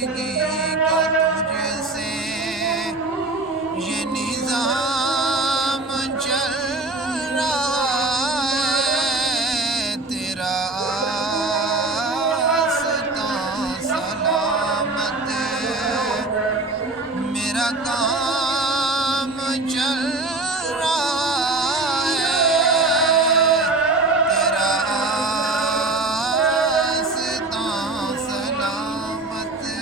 زندگی کا تجھ سے یہ نظام چل رہا ہے، تیرا آستاں سلامت ہے، میرا کام چل رہا ہے، تیرا آستاں سلامت ہے۔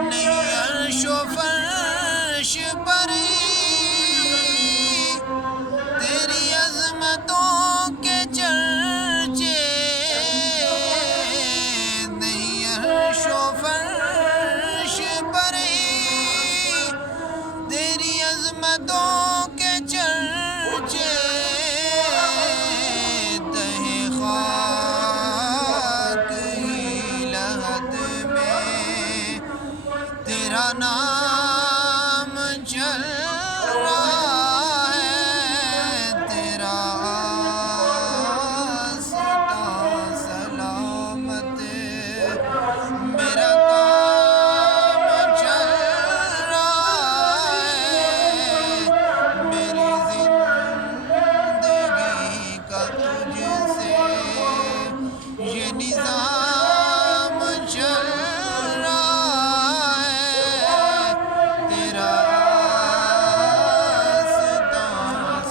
نہیں عرش و فرش پر تیری عظمتوں کے چرچے، نہیں عرش و فرش پر تیری عظمتوں کے چرچے، تہ خاک ہی لحد میں تیرا نام چل رہا ہے، تیرا آستاں سلامت ہے، میرا کام چل رہا ہے، میری زندگی کا تجھ سے یہ نظام چل رہا ہے، تیرا آستاں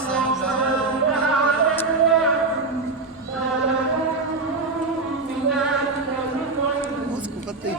سلامت ہے۔ اس کو پتہ ہی